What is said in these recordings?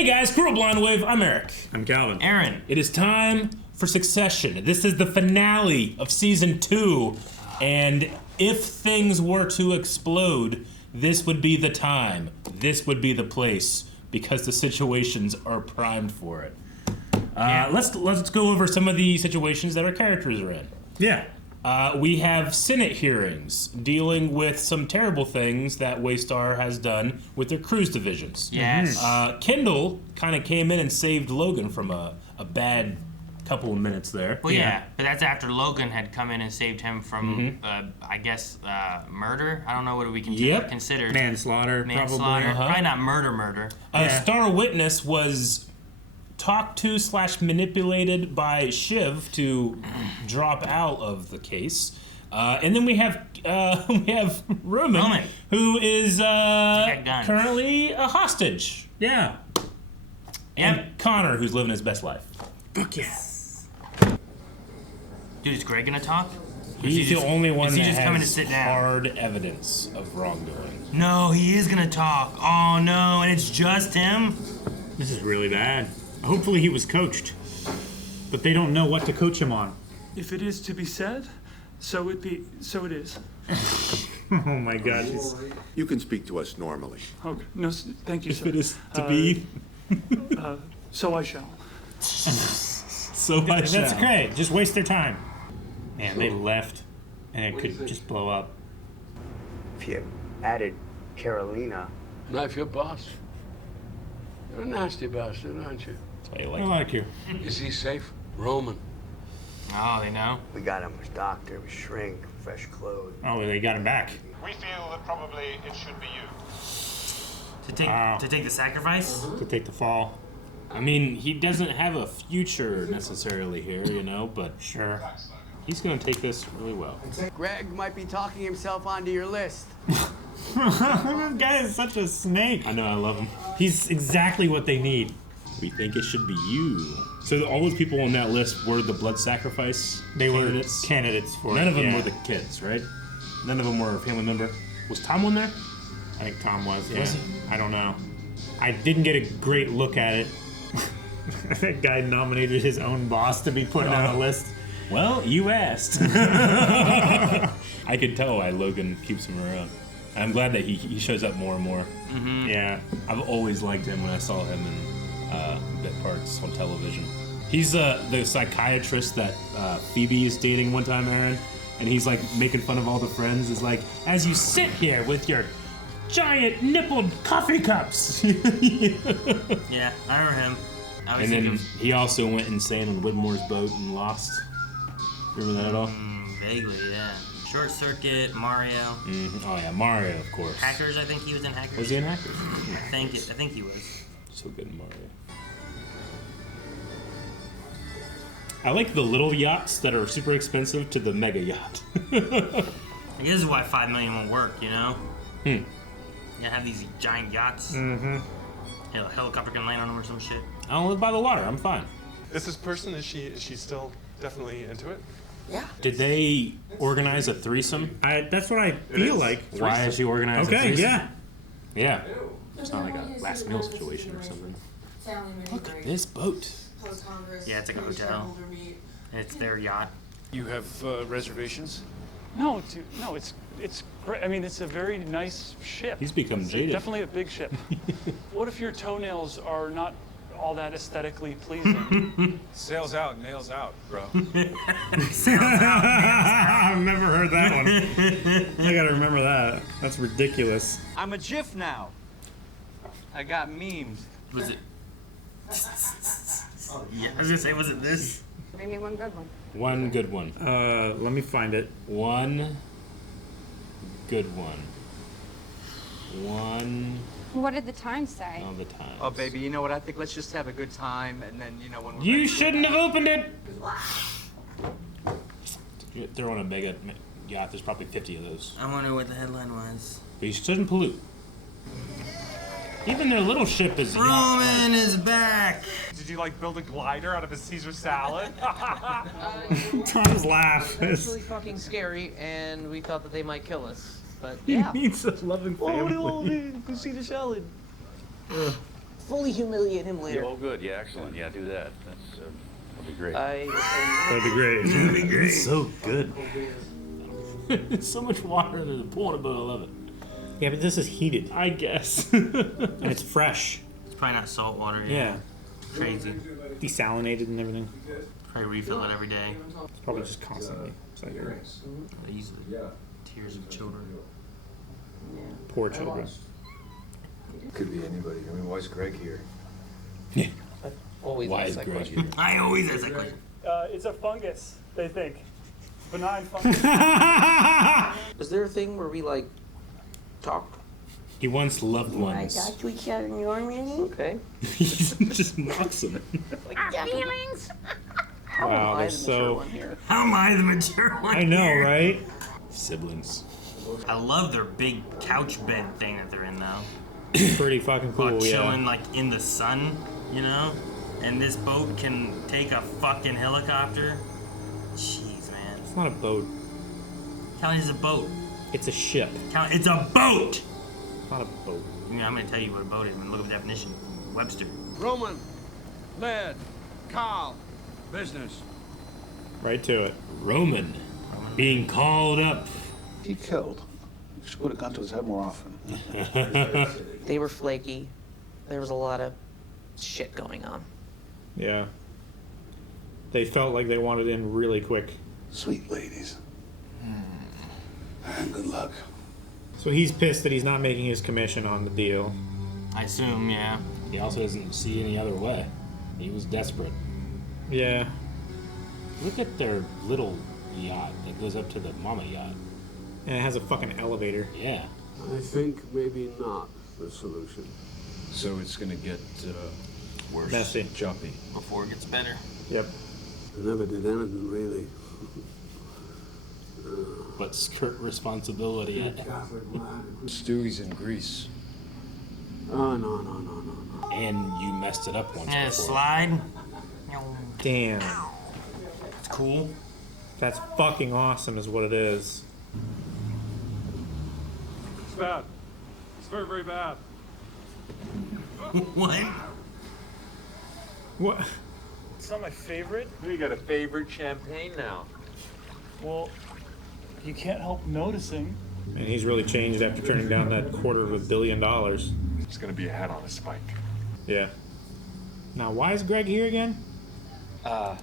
Hey guys, Cruel Blonde Wave, I'm Eric. I'm Calvin. Aaron. It is time for Succession. This is the finale of Season 2, and if things were to explode, this would be the time. This would be the place, because the situations are primed for it. Let's go over some of the situations that our characters are in. Yeah. We have Senate hearings dealing with some terrible things that Waystar has done with their cruise divisions. Yes. Kendall kind of came in and saved Logan from a bad couple of minutes there. Well, yeah, but that's after Logan had come in and saved him from, I guess, murder? I don't know what we can consider. Manslaughter, probably. Probably not murder. Star Witness was talked to / manipulated by Shiv to drop out of the case. And then we have Roman, who is currently a hostage. Yeah. And Connor, who's living his best life. Fuck yes. Dude, is Greg gonna talk? He's the only one that coming to has sit down? hard evidence of wrongdoing. No, he is gonna talk. Oh no, and it's just him? This is really bad. Hopefully he was coached. But they don't know what to coach him on. If it is to be said, so it is. Oh my God. You can speak to us normally. Okay. No, thank you, If sir. it is to be. So I shall. So I That's shall. great. Just waste their time. Man, they left. And it could just blow up. If you added Carolina. Knife your boss. You're a nasty bastard, aren't you? That's why you I like like you. Is he safe? Roman. Oh, they know? We got him with doctor, with shrink, fresh clothes. Oh, they got him back. We feel that probably it should be you. To take the sacrifice? To take the fall. I mean, he doesn't have a future necessarily here, you know, but Sure. he's going to take this really well. Greg might be talking himself onto your list. This guy is such a snake. I know, I love him. He's exactly what they need. We think it should be you. So all those people on that list were the blood sacrifice They were candidates? candidates for None it, of them yeah. were the kids, right? None of them were a family member. Was Tom on there? I think Tom was, yeah. Was he? I don't know. I didn't get a great look at it. That guy nominated his own boss to be put on the list. Well, you asked. I could tell why Logan keeps him around. I'm glad that he shows up more and more. Yeah. I've always liked him when I saw him in bit parts on television. He's the psychiatrist that Phoebe is dating one time, Aaron, and he's like making fun of all the friends. Is like, as you sit here with your giant nippled coffee cups. Yeah, I remember him. I always And think then of he also went insane on Widmore's boat and lost. Remember that at all? vaguely, yeah. Short Circuit, Mario. Oh yeah, Mario, of course. Hackers, I think he was in Hackers. Was he in Hackers? I think he was. So good in Mario. I like the little yachts that are super expensive to the mega yacht. I guess this is why 5 million won't work, you know? You have these giant yachts. Hell, a helicopter can land on them or some shit. I don't live by the water. I'm fine. Is this person, is she still definitely into it? Did they organize a threesome? That's what I feel like. Why is she organizing a Okay, threesome? yeah. Yeah. It's not like a last meal situation or something. Look at this boat. Yeah, it's like a hotel. It's their yacht. You have reservations? No, dude, no, it's great. I mean, it's a very nice ship. He's become jaded. Definitely a big ship. What if your toenails are not all that aesthetically pleasing? Sails out, nails out, bro. I've never heard that one. I gotta remember that. That's ridiculous. I'm a GIF now. I got memes. Was it? Yeah, I was gonna say, was it this? Maybe one good one. One good one. Let me find it. One good one. One What did the time say? of the time. Oh, baby, you know what? I think let's just have a good time, and then, when we're You ready- shouldn't have opened it! They're on a mega yacht. There's probably 50 of those. I wonder what the headline was. But you shouldn't pollute. Even their little ship is Roman is back! Did you build a glider out of a Caesar salad? Tom's laugh. It's really fucking scary, and we thought that they might kill us. But He yeah. needs a loving family. Go see the salad. fully humiliate him later. Oh, good. Yeah, excellent. Yeah, do that. That'll be great. That'd be great. That'd be great. It's so good. It's so much water in the pool, but I love it. Yeah, but this is heated. I guess. And it's fresh. It's probably not salt water. Yeah. Crazy. Desalinated and everything. Probably refill it every day. It's probably just constantly. These tears of children. Poor children. Could be anybody. I mean, why is Greg here? Yeah. Always Why ask is that Greg question. here? I always ask that question. It's a fungus, they think. Benign fungus. Is there a thing where we like talk? He wants loved ones. to each other in your meeting. Okay. He just knocks them. Feelings. How Wow, am I they're the mature so- one here? How am I the mature one? I know, here? right? Siblings. I love their big couch bed thing that they're in now. Pretty fucking cool, Like yeah. chilling like in the sun, you know? And this boat can take a fucking helicopter. Jeez, man. It's not a boat. Count it as a boat. It's a ship. Count it's a boat! It's not a boat. I mean, I'm gonna tell you what a boat is. I'm gonna look up the definition. Webster. Roman, lead, Carl, business. Right to it. Roman being called up. He killed. You should have gone to his head more often. They were flaky. There was a lot of shit going on. Yeah. They felt like they wanted in really quick. Sweet ladies. Good luck. So he's pissed that he's not making his commission on the deal. I assume, yeah. He also doesn't see any other way. He was desperate. Yeah. Look at their little yacht that goes up to the mama yacht. And it has a fucking elevator. Yeah. I think maybe not the solution. So it's gonna get worse. Messy. Choppy. Before it gets better. Yep. I never did anything really. But skirt responsibility. Stewie's in Greece. Oh, no. And you messed it up once Yeah, before. slide. Damn. It's cool. That's fucking awesome is what it is. It's bad. It's very, very bad. What? What? It's not my favorite. You got a favorite champagne now. Well, you can't help noticing. And he's really changed after turning down that $250 million. It's gonna be a head on a spike. Yeah. Now, why is Greg here again? A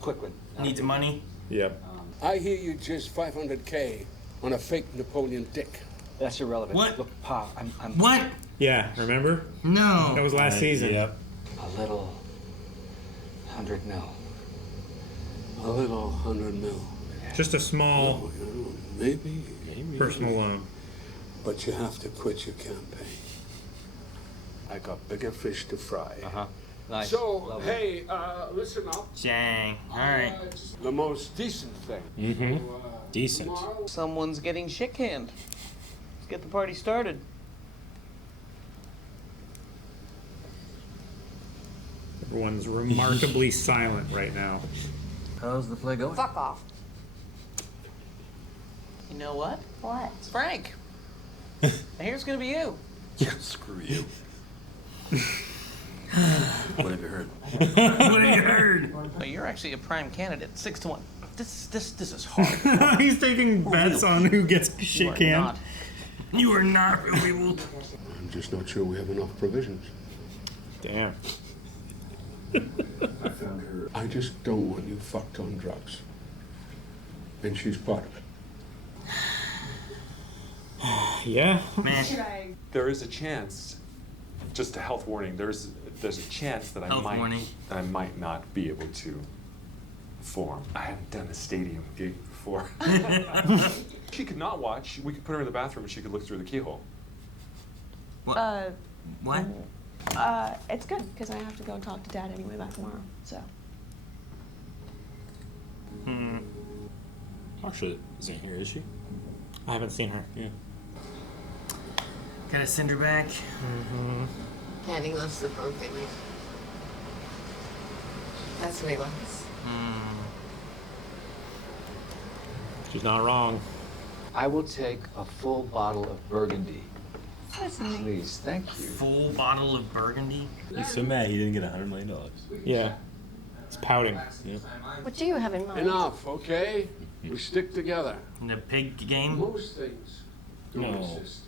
quick one. Needs money. Yep. I hear you just 500K on a fake Napoleon Dick. That's irrelevant. What? Look, Pa, I'm What? Yeah, remember? No. That was last season. Yep. a little 100 mil. A little 100 mil. Just a small Maybe. personal loan. But you have to quit your campaign. I got bigger fish to fry. Nice. So, Lovely. hey, listen up. Dang. All right. The most decent thing. Mm-hmm. Decent. Someone's getting shit canned. Let's get the party started. Everyone's remarkably silent right now. How's the play going? Fuck off. You know what? What? It's Frank. I hear it's gonna be you. Yeah, screw you. What have you heard? What have you heard? Well, you're actually a prime candidate. 6 to 1. This is hard. He's taking bets on who gets You shit are canned. not. You are not real people. I'm just not sure we have enough provisions. Damn. I just don't want you fucked on drugs. And she's part of it. Yeah. Man. There is a chance, just a health warning, there's a chance that Health warning. I might not be able to perform. I haven't done a stadium gig before. She could not watch. We could put her in the bathroom and she could look through the keyhole. What? What? It's good because I have to go and talk to Dad anyway by tomorrow. So. Marsha isn't here, is she? I haven't seen her. Yeah. Gotta send her back. Daddy loves the pumpkin. That's what he loves. She's not wrong. I will take a full bottle of Burgundy Please, thank you. Full bottle of Burgundy. He's so mad he didn't get $100 million. Yeah. It's pouting. Yeah. What do you have in mind? Enough, okay? We stick together. In the pig game. Most things don't No. exist.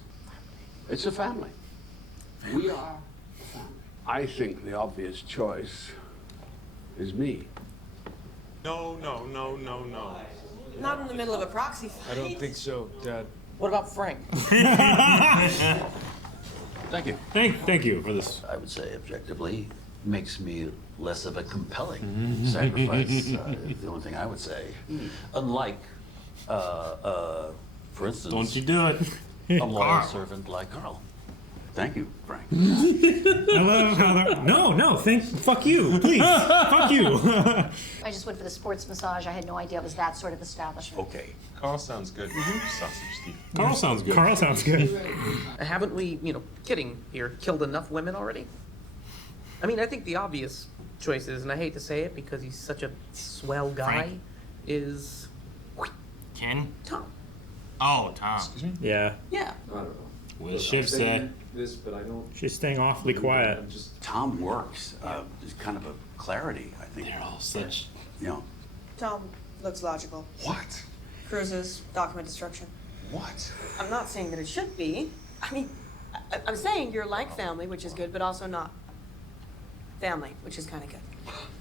It's a family. We are a family. I think the obvious choice is me. No, no, no, no, no. Not in the middle of a proxy fight. I don't think so, Dad. What about Frank? Thank you. Thank you for this. I would say objectively makes me less of a compelling sacrifice. The only thing I would say, unlike, for instance, Don't you do it. a loyal servant like Carl. Thank you, Frank. I love how that. No, fuck you, please. Fuck you. I just went for the sports massage. I had no idea it was that sort of establishment. Okay. Carl sounds good. Sausage Steve. Carl sounds good. Carl sounds good. Haven't we, kidding here, killed enough women already? I mean, I think the obvious choice is, and I hate to say it because he's such a swell guy, Frank? is Ken? Tom. Oh, Tom. Yeah. Yeah. I don't know. What Shiv said. This, but I don't. She's staying awfully quiet. I'm just. Tom works. There's kind of a clarity, I think. They're all such. You know. Tom looks logical. What? Cruises, document destruction. What? I'm not saying that it should be. I mean, I'm saying you're like family, which is good, but also not family, which is kind of good.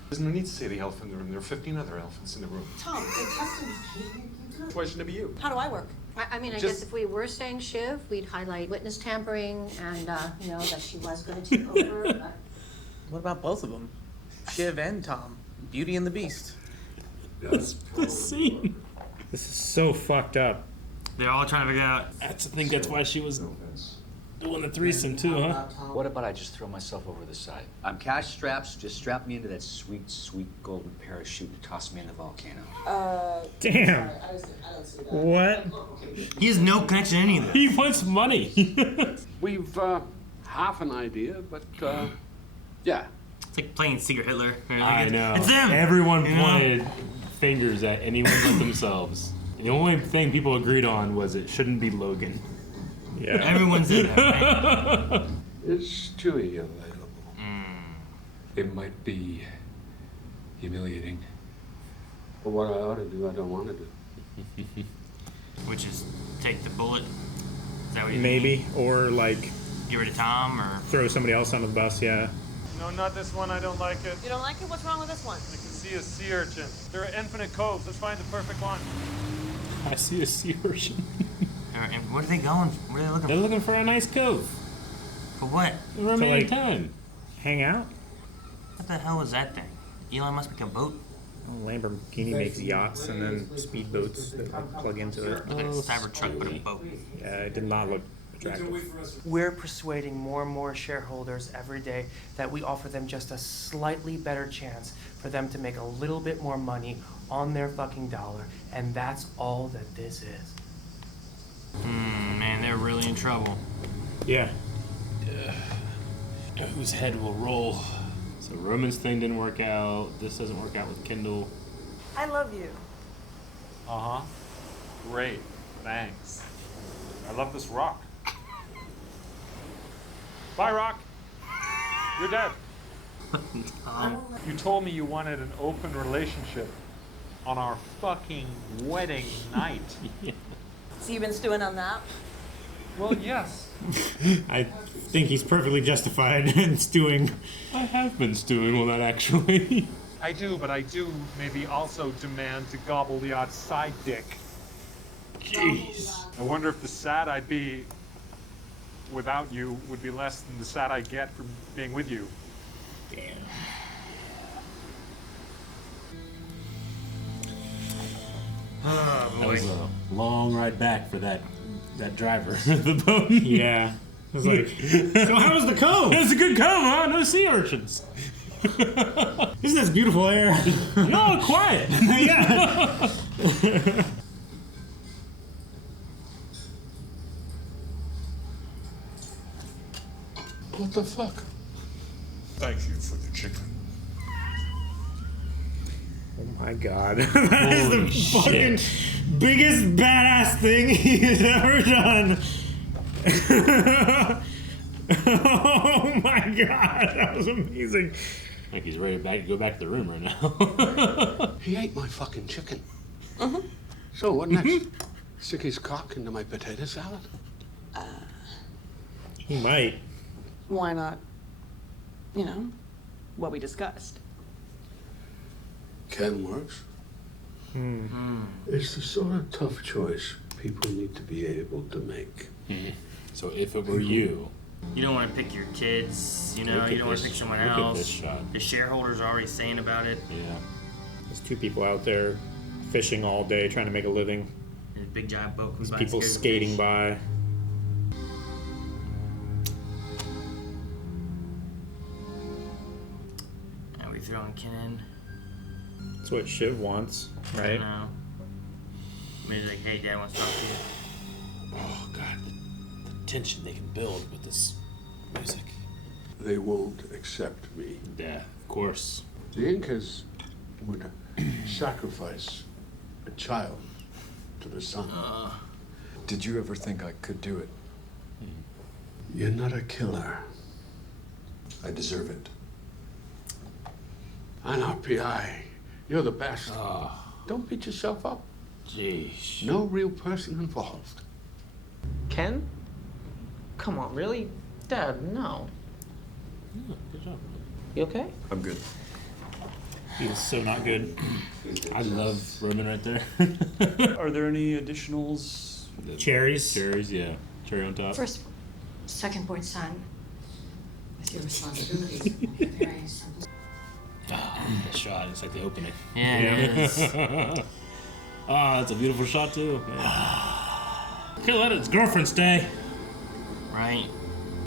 There's no need to say the elephant in the room. There are 15 other elephants in the room. Tom, Why shouldn't it be you? how do I work? I mean, I Just- guess if we were saying Shiv, we'd highlight witness tampering and, that she was going to take over. But What about both of them? Shiv and Tom. Beauty and the Beast. The scene. This is so fucked up. They're all trying to figure out. I think that's why she was doing the threesome too, huh? What about I just throw myself over the side? I'm cash straps. Just strap me into that sweet, sweet golden parachute and toss me in the volcano. Damn. What? He has no connection to any of this. He wants money. We've half an idea, but yeah. It's like playing Secret Hitler. I know. It's him. Everyone You know? pointed fingers at anyone but themselves. The only thing people agreed on was it shouldn't be Logan. Yeah. Everyone's in there, right? Is Chewie available? It might be humiliating. But what I ought to do, I don't want to do. Which is take the bullet. Is that what you Maybe. Or, like, mean? Get rid of Tom, or throw somebody else under the bus, yeah. No, not this one. I don't like it. You don't like it? What's wrong with this one? I can see a sea urchin. There are infinite coves. Let's find the perfect one. I see a sea urchin. and what are they going? What are they looking They're for? looking for a nice cove. For what? Romantic like- time. Hang out? What the hell is that thing? Elon Musk make a boat? Oh, Lamborghini makes yachts and then speedboats that like, plug into it. Like a Cybertruck, but a boat. Yeah, it did not look attractive. We're persuading more and more shareholders every day that we offer them just a slightly better chance for them to make a little bit more money on their fucking dollar, and that's all that this is. Man, they're really in trouble. Yeah. Whose head will roll? So Roman's thing didn't work out. This doesn't work out with Kendall. I love you. Uh-huh. Great. Thanks. I love this rock. Bye, Rock. You're dead. You told me you wanted an open relationship on our fucking wedding night. So you've been stewing on that? Well, yes. I think he's perfectly justified in stewing. I have been stewing on that actually. I do, but I do maybe also demand to gobble the odd side dick. Jeez. I wonder if the sad I'd be without you would be less than the sad I get from being with you. Damn. Oh, That boy. was a long ride back for that driver of the boat. Yeah. I was like, so how was the cove? It was a good cove, huh? No sea urchins. Isn't this beautiful air? You're all quiet. Yeah. What the fuck? Thank you for the chicken. Oh my god. That is Holy the shit. fucking biggest badass thing he's ever done. Oh my god, that was amazing. Like he's ready to go back to the room right now. He ate my fucking chicken. So what next? Stick his cock into my potato salad? He might. Why not? You know, what we discussed. Ken works. It's the sort of tough choice people need to be able to make. So if it were you, You don't want to pick your kids, you know, Look at you don't want to this- pick someone look at else. this shot. The shareholders are already saying about it. yeah. There's two people out there fishing all day trying to make a living. There's a big giant boat comes by. People and scares the skating fish. by. And we throwing Ken in. That's what Shiv wants, right? No. Maybe like, hey, Dad wants to talk to you. Oh God, the tension they can build with this music. They won't accept me. Yeah, of course. The Incas would sacrifice a child to the sun. Did you ever think I could do it? You're not a killer. I deserve it. An RPI. You're the best. Don't beat yourself up. Jeez. No real person involved. Ken? Come on, really? Dad, no. Good job. You okay? I'm good. He was so not good. I love Roman right there. Are there any additionals? Cherries. Cherries, yeah. Cherry on top. First, second born son, with your responsibilities. Very simple. The shot. It's like the opening. Yeah, it is. That's a beautiful shot too. Yeah. Okay, let it's girlfriend's day. Right.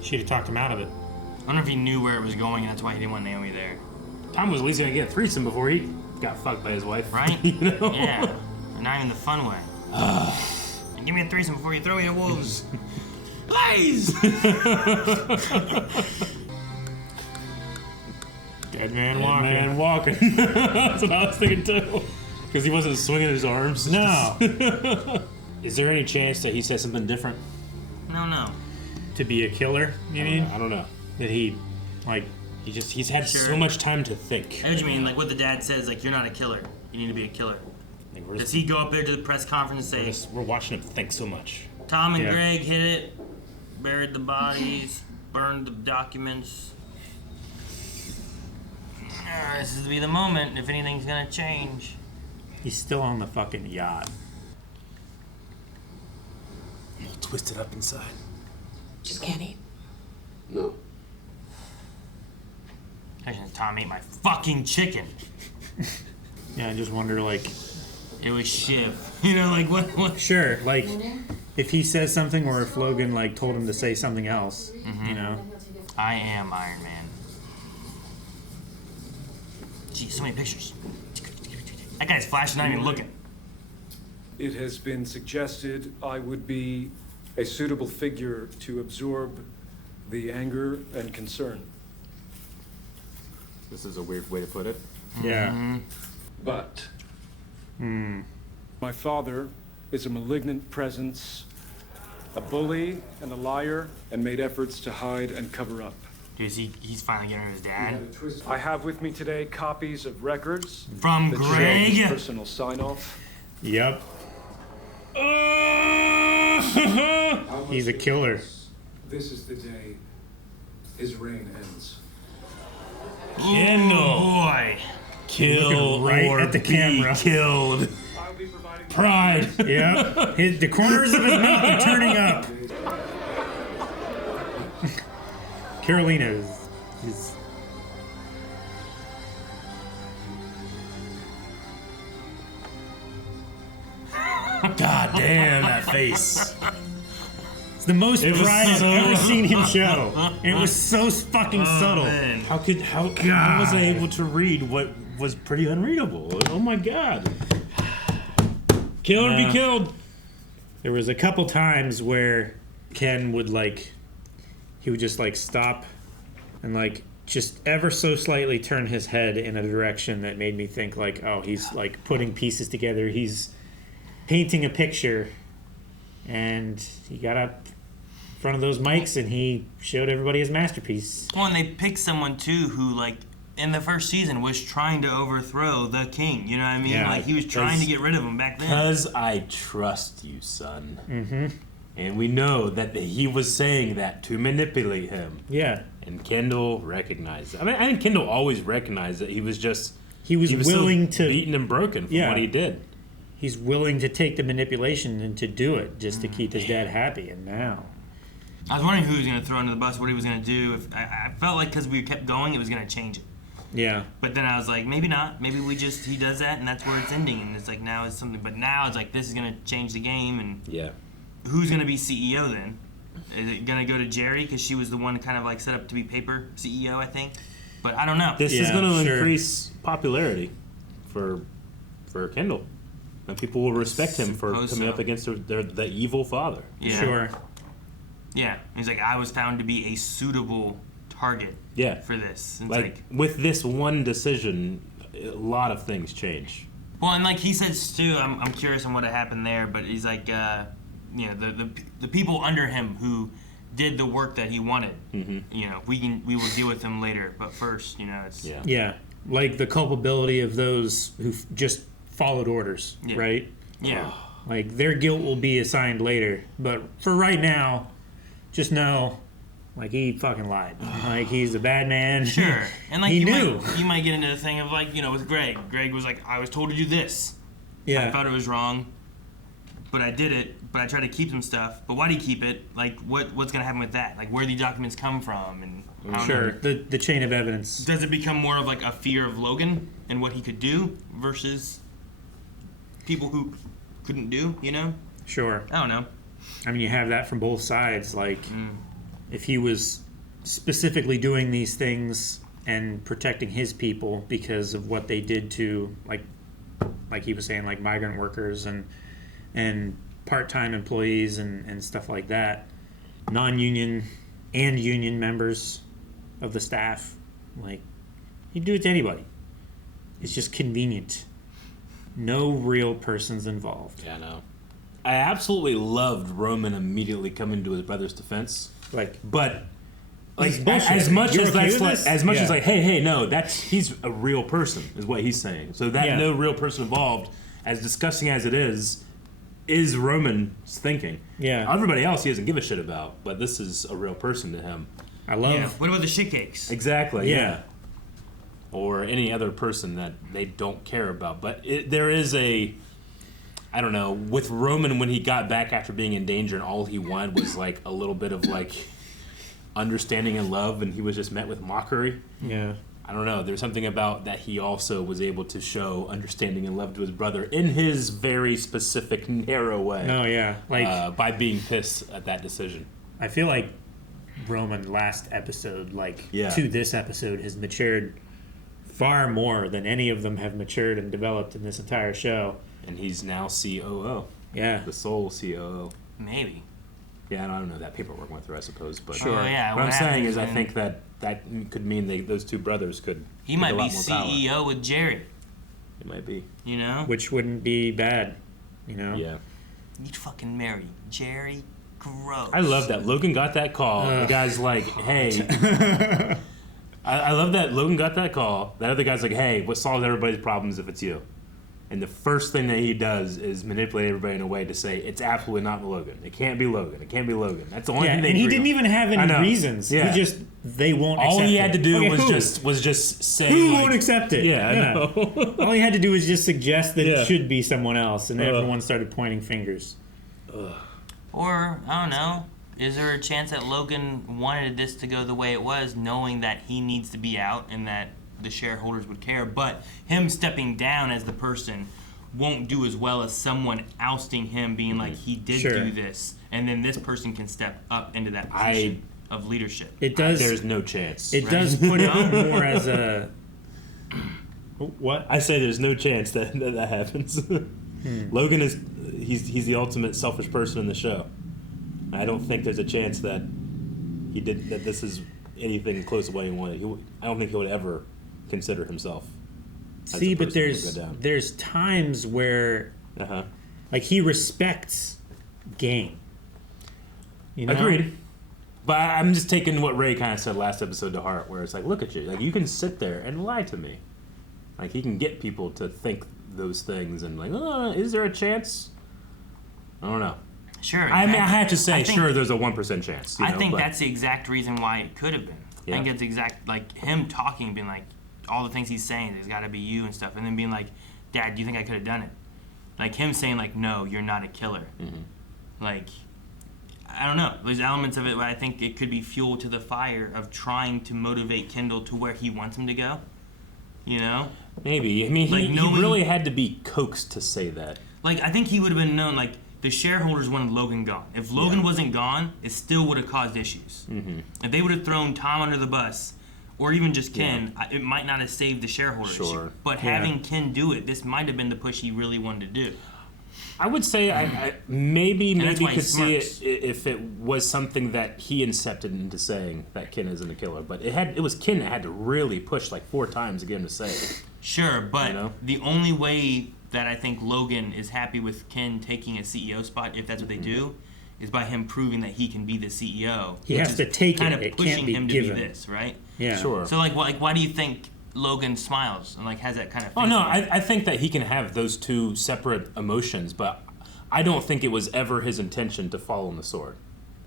She'd have talked him out of it. I wonder if he knew where it was going and that's why he didn't want Naomi there. Tom was at least gonna get a threesome before he got fucked by his wife. Right? You know? Yeah. And not even the fun way. And give me a threesome before you throw me to wolves. Blaze! Dead man Dead walking. man walking. That's what I was thinking too. Because he wasn't swinging his arms. No. Is there any chance that he said something different? No. To be a killer, you mean? I don't know. That he, like, He's had Sure. so much time to think. I know what you mean, like what the dad says, like, you're not a killer. You need to be a killer. Like, Does he go up there to the press conference and say, we're watching him think so much. Tom and Yeah. Greg hit it, buried the bodies, burned the documents. This is to be the moment if anything's gonna change. he's still on the fucking yacht. Twisted up inside. Just can't eat. No. Imagine if Tom ate my fucking chicken. Yeah, I just wonder, like, It was Shiv. You know, like what? sure, like, if he says something or if Logan, like, told him to say something else, you know? I am Iron Man. Gee, so many pictures. That guy's flashing, not even looking. It has been suggested I would be a suitable figure to absorb the anger and concern. This is a weird way to put it. Yeah. But my father is a malignant presence, a bully and a liar, and made efforts to hide and cover up. Dude, he's finally getting rid of his dad. I have with me today copies of records From that show his Greg? personal sign-off. Yep. He's a killer. This is the day his reign ends. Kendall. Oh, boy. Kill Looking right or at the be camera. killed. I'll be providing Pride. Yep. The corners of his mouth are turning up. Carolina is God damn that face. it's the most It was pride I've so- ever seen him show. And it was so fucking subtle. Man. How was I able to read what was pretty unreadable? Oh my god. Kill or be Yeah. killed. There was a couple times where Ken would he would just stop and just ever so slightly turn his head in a direction that made me think oh, he's putting pieces together. He's painting a picture, and he got up front of those mics and he showed everybody his masterpiece. Well, and they picked someone too who, like, in the first season was trying to overthrow the king. You know what I mean? Yeah, like he was trying to get rid of him back then. Because I trust you, son. Mm-hmm. And we know that he was saying that to manipulate him. Yeah. And Kendall recognized it. I mean, I think Kendall always recognized that he was willing to beaten and broken from what he did. He's willing to take the manipulation and to do it just to keep his dad happy. And now, I was wondering who he was going to throw under the bus, what he was going to do. If I felt like because we kept going, it was going to change it. Yeah. But then I was like, maybe not. Maybe he does that, and that's where it's ending. And it's like now it's something. But now it's like this is going to change the game. And yeah, who's going to be CEO then? Is it going to go to Jerry because she was the one kind of like set up to be paper CEO, I think. But I don't know. This is going to increase popularity for Kendall. And people will respect him for coming up against the evil father. Yeah. Sure. Yeah. He's like, I was found to be a suitable target for this. It's like with this one decision, a lot of things change. Well, and like he says too, I'm curious on what happened there, but he's like, you know, the people under him who did the work that he wanted, you know, we will deal with them later, but first, you know, it's... Yeah, like the culpability of those who just followed orders, right? Yeah. Like their guilt will be assigned later, but for right now, just know, like he fucking lied. Like he's a bad man. Sure. And like he you knew. Might get into the thing of like, you know, with Greg. Greg was like, I was told to do this. Yeah. I thought it was wrong, but I did it. But I tried to keep some stuff. But why do you keep it? Like, what's gonna happen with that? Like, where do the documents come from? And I don't Sure. know. The chain of evidence. Does it become more of like a fear of Logan and what he could do versus people who couldn't do? You know? Sure. I don't know. I mean, you have that from both sides. Like, if he was specifically doing these things and protecting his people because of what they did to, like he was saying, like migrant workers and part-time employees and stuff like that, non-union and union members of the staff, like, he'd do it to anybody. It's just convenient. No real persons involved. Yeah, I know. I absolutely loved Roman immediately coming to his brother's defense. But as much as hey, no, he's a real person, is what he's saying. So that no real person involved, as disgusting as it is Roman's thinking. Yeah. Everybody else he doesn't give a shit about, but this is a real person to him. I love. Yeah. What about the shitcakes? Exactly. Yeah. Or any other person that they don't care about, but there is I don't know, with Roman when he got back after being in danger and all he wanted was like a little bit of like understanding and love, and he was just met with mockery. Yeah. I don't know. There's something about that he also was able to show understanding and love to his brother in his very specific, narrow way. Oh, yeah. Like by being pissed at that decision. I feel like Roman last episode, to this episode, has matured far more than any of them have matured and developed in this entire show. And he's now COO. Yeah. The sole COO. Maybe. Yeah, I don't know that paperwork went through, I suppose. But sure. Yeah, what I'm saying is I think that could mean those two brothers could he might be CEO with Jerry. It might be. You know? Which wouldn't be bad, you know? Yeah. You'd fucking marry Jerry. Gross. I love that. Logan got that call. The guy's like, hey. I love that Logan got that call. That other guy's like, hey, what solves everybody's problems if it's you? And the first thing that he does is manipulate everybody in a way to say, it's absolutely not Logan. It can't be Logan. It can't be Logan. That's the only thing they and he agree didn't on. even have any reasons. Yeah. They won't accept it. All he had to do Okay, was just say, who won't accept it? Yeah, I know. All he had to do was just suggest that it should be someone else, and everyone started pointing fingers. Or, I don't know, is there a chance that Logan wanted this to go the way it was, knowing that he needs to be out and that the shareholders would care, but him stepping down as the person won't do as well as someone ousting him, being like, he did do this, and then this person can step up into that position of leadership. It does. There's no chance. It does put it more as a... What? I say there's no chance that happens. Logan is he's the ultimate selfish person in the show. I don't think there's a chance that that this is anything close to what he wanted. I don't think he would ever consider himself. See, but there's times where like he respects game. You know? Agreed. But I'm just taking what Ray kind of said last episode to heart, where it's like, look at you. Like, you can sit there and lie to me. Like, he can get people to think those things and like, oh, is there a chance? I don't know. Sure. I mean, I have to say, sure, there's a 1% chance. I think that's the exact reason why it could have been. Yeah. I think it's exact, like, him talking, being like, all the things he's saying, there's got to be you and stuff, and then being like, Dad, do you think I could have done it? Like, him saying, like, no, you're not a killer. Like, I don't know. There's elements of it where I think it could be fuel to the fire of trying to motivate Kendall to where he wants him to go. You know? Maybe. I mean, Like, he really had to be coaxed to say that. Like, I think he would have been known, like, the shareholders wanted Logan gone. If Logan wasn't gone, it still would have caused issues. If they would have thrown Tom under the bus, or even just Ken, it might not have saved the shareholders. Sure. But having Ken do it, this might have been the push he really wanted to do. I would say I maybe that's why he could see smirks. it if it was something that he incepted into saying that Ken isn't a killer. But it was Ken that had to really push like 4 times to get him to say it. Sure, but the only way that I think Logan is happy with Ken taking a CEO spot, if that's what they do, is by him proving that he can be the CEO. He has to take kind it. of It pushing can't be him given. to be this, right? Yeah. Sure. So like, why do you think Logan smiles and like has that kind of? Oh face no, on it? I think that he can have those two separate emotions, but I don't think it was ever his intention to fall on the sword.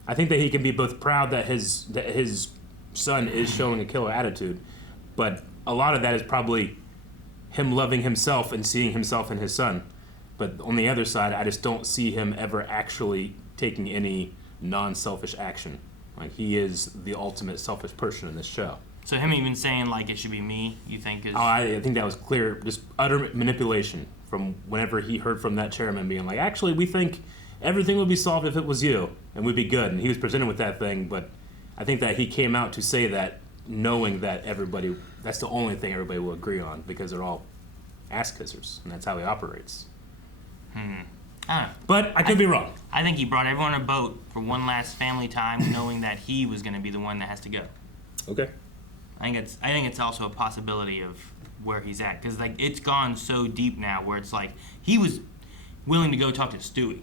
I think that he can be both proud that his son is showing a killer attitude, but a lot of that is probably him loving himself and seeing himself in his son. But on the other side, I just don't see him ever actually taking any non-selfish action. Like, he is the ultimate selfish person in this show. So him even saying like it should be me, you think is? Oh, I think that was clear, just utter manipulation from whenever he heard from that chairman being like, actually, we think everything would be solved if it was you, and we'd be good. And he was presented with that thing, but I think that he came out to say that knowing that that's the only thing everybody will agree on, because they're all ass kissers, and that's how he operates. I don't know. But I could be wrong. I think he brought everyone on a boat for one last family time, knowing that he was going to be the one that has to go. Okay. I think it's also a possibility of where he's at, because like it's gone so deep now where it's like he was willing to go talk to Stewie,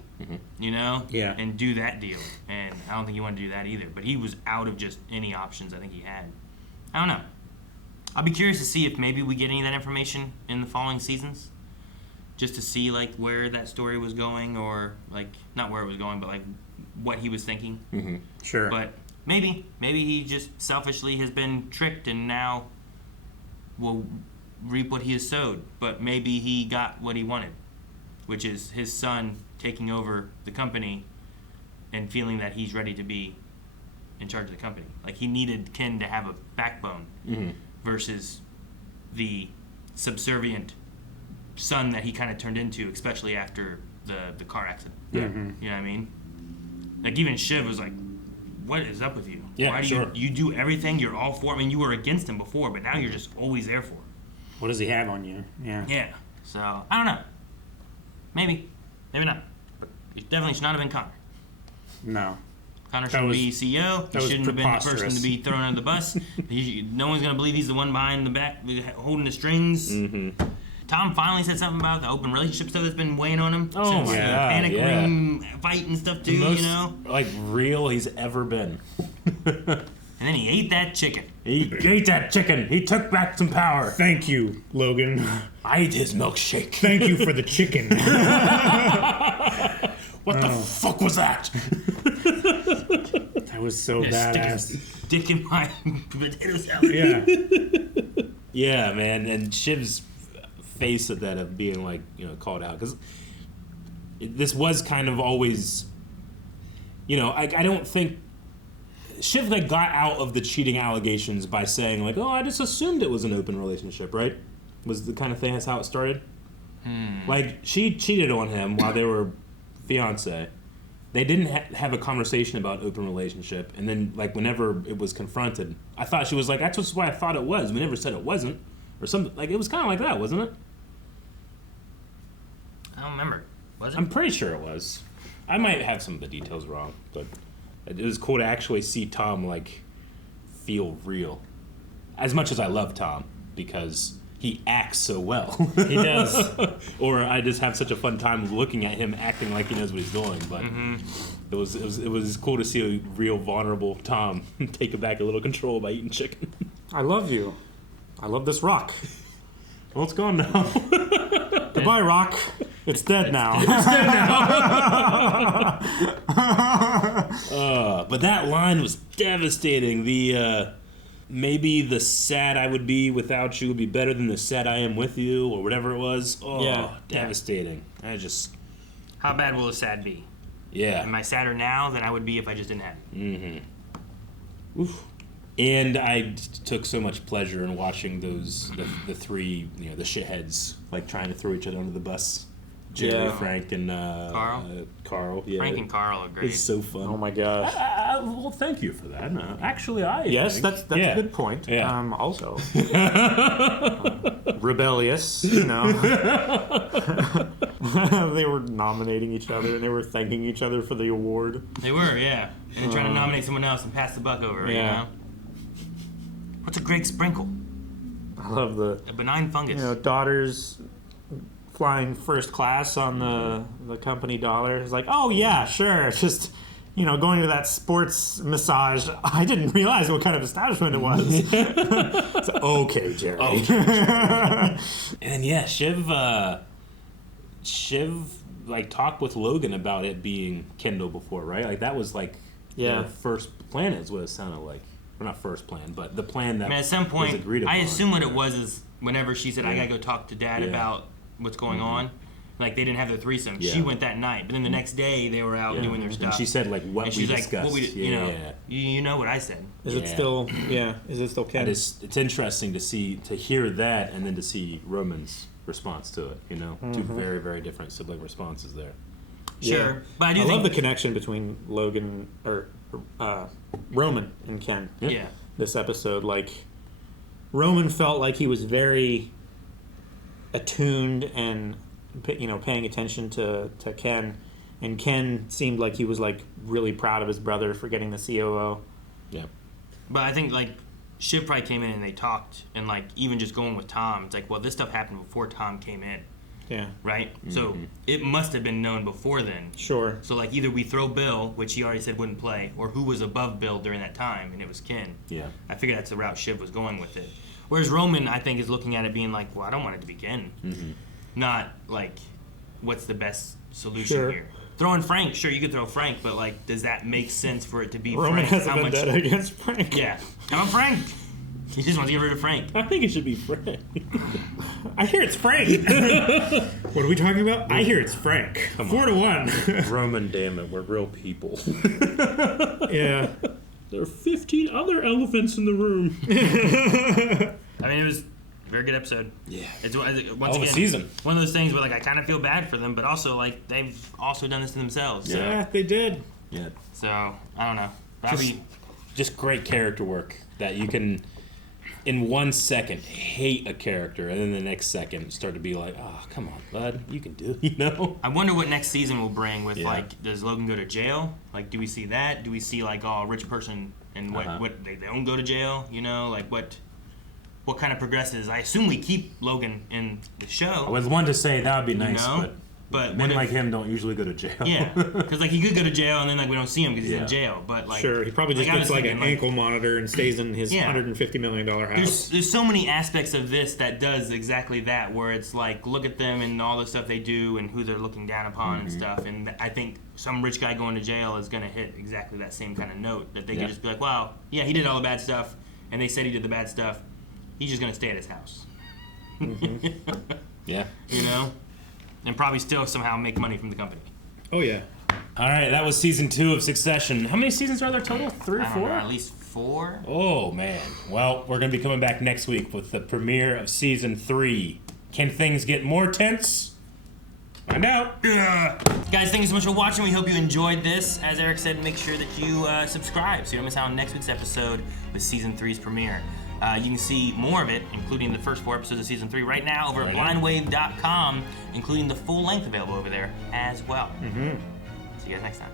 you know, and do that deal, and I don't think he wanted to do that either. But he was out of just any options I think he had. I don't know. I'll be curious to see if maybe we get any of that information in the following seasons, just to see like where that story was going, or like not where it was going, but like what he was thinking. Sure. But maybe he just selfishly has been tricked and now will reap what he has sowed. But maybe he got what he wanted, which is his son taking over the company and feeling that he's ready to be in charge of the company. Like he needed Ken to have a backbone versus the subservient son that he kind of turned into, especially after the car accident. You know what I mean? Like even Shiv was like, what is up with you? Yeah, Why do you do everything? You're all for him. I mean, you were against him before, but now you're just always there for him. What does he have on you? Yeah. Yeah. So, I don't know. Maybe. Maybe not. But it definitely should not have been Connor. No. Connor shouldn't be CEO. He shouldn't have been the person to be thrown under the bus. No one's going to believe he's the one behind the back holding the strings. Tom finally said something about the open relationship stuff that's been weighing on him since the panic room fight and stuff too, Most, you know? like, real he's ever been. And then he ate that chicken. He ate that chicken. He took back some power. Thank you, Logan. I ate his milkshake. Thank you for the chicken. What the fuck was that? That was so badass. Dick in my potato salad. Yeah. Yeah, man. And Shiv's face at that of being like, called out. Because this was kind of always, I don't think Shiv got out of the cheating allegations by saying like, oh, I just assumed it was an open relationship, right? Was the kind of thing, that's how it started. Like, she cheated on him while they were fiancé. They didn't have a conversation about open relationship, and then like whenever it was confronted, I thought she was like, that's just what I thought it was. We never said it wasn't, or something. Like, it was kind of like that, wasn't it? I don't remember. Was it? I'm pretty sure it was. I might have some of the details wrong, but it was cool to actually see Tom like feel real. As much as I love Tom, because he acts so well. He does. Or I just have such a fun time looking at him acting like he knows what he's doing. But it was cool to see a real vulnerable Tom take back a little control by eating chicken. I love you. I love this rock. Well, it's gone now. Goodbye, rock. It's dead now. But that line was devastating. The maybe the sad I would be without you would be better than the sad I am with you, or whatever it was. Oh, Yeah. devastating. I just... How bad will a sad be? Yeah. Am I sadder now than I would be if I just didn't have it? Mm-hmm. Oof. And I took so much pleasure in watching the three, the shitheads, like trying to throw each other under the bus. Jerry, Yeah. Frank, and Carl. Yeah. Frank and Carl are great. It's so fun. Oh my gosh. Well, thank you for that. Actually, Yes, think. that's Yeah. a good point. Yeah. Also, rebellious, They were nominating each other and they were thanking each other for the award. They were, yeah. And then trying to nominate someone else and pass the buck over, you know? What's a Greg Sprinkle? I love A benign fungus. daughters flying first class on the company dollar. It's like, oh yeah, sure. It's just, going to that sports massage. I didn't realize what kind of establishment it was. It's okay, Jerry. And yeah, Shiv like talked with Logan about it being Kendall before, right? Like that was like their first plan is what it sounded like. Well, not first plan, but the plan that at some point, was agreed upon. I assume what it was is whenever she said, I gotta go talk to Dad about what's going on, like they didn't have their threesome. Yeah. She went that night, but then the next day they were out doing their stuff. And she said like what and we she's discussed. like, what we did, you know what I said. Is it still Ken? It's interesting to hear that and then to see Roman's response to it. Two very, very different sibling responses there. Sure, but I love the connection between Logan or Roman and Ken. Yeah. This episode, like Roman felt like he was very attuned and paying attention to Ken, and Ken seemed like he was like really proud of his brother for getting the COO. Yeah. But I think like Shiv probably came in and they talked, and like even just going with Tom, it's like, well, this stuff happened before Tom came in. Yeah. Right? So it must have been known before then. Sure. So like either we throw Bill, which he already said wouldn't play, or who was above Bill during that time, and it was Ken. Yeah. I figured that's the route Shiv was going with it. Whereas Roman, I think, is looking at it being like, well, I don't want it to be Ken. Not like, what's the best solution here? Throwing Frank, sure, you could throw Frank, but like, does that make sense for it to be Roman Frank? has a vendetta against Frank. Yeah. Come on, Frank! He just wants to get rid of Frank. I think it should be Frank. I hear it's Frank. What are we talking about? I hear it's Frank. 4-1. Roman, damn it, we're real people. Yeah. There are 15 other elephants in the room. I mean, it was a very good episode. Yeah. It's once the again season. one of those things where like I kind of feel bad for them, but also like they've also done this to themselves. So. Yeah, they did. Yeah. So I don't know. Just great character work that you can, in 1 second, hate a character, and then the next second start to be like, oh, come on, bud, you can do it, I wonder what next season will bring with like, does Logan go to jail? Like, do we see that? Do we see like, oh, a rich person and what they don't go to jail? Like what kind of progresses? I assume we keep Logan in the show. I was one to say that would be nice, but men like him don't usually go to jail. Yeah, because like he could go to jail and then like we don't see him because he's in jail. But like, sure, he probably just gets like an ankle monitor and stays in his $150 million house. There's so many aspects of this that does exactly that, where it's like look at them and all the stuff they do and who they're looking down upon and stuff. And I think some rich guy going to jail is gonna hit exactly that same kind of note that they could just be like, wow, yeah, he did all the bad stuff, and they said he did the bad stuff. He's just gonna stay at his house. Yeah. And probably still somehow make money from the company. Oh yeah. All right, that was season 2 of Succession. How many seasons are there total? 3 or 4? At least 4. Oh man. Well, we're gonna be coming back next week with the premiere of season 3. Can things get more tense? Find out. Guys, thank you so much for watching. We hope you enjoyed this. As Eric said, make sure that you subscribe so you don't miss out on next week's episode with season 3's premiere. You can see more of it, including the first 4 episodes of season 3, right now over at blindwave.com, including the full length available over there as well. See you guys next time.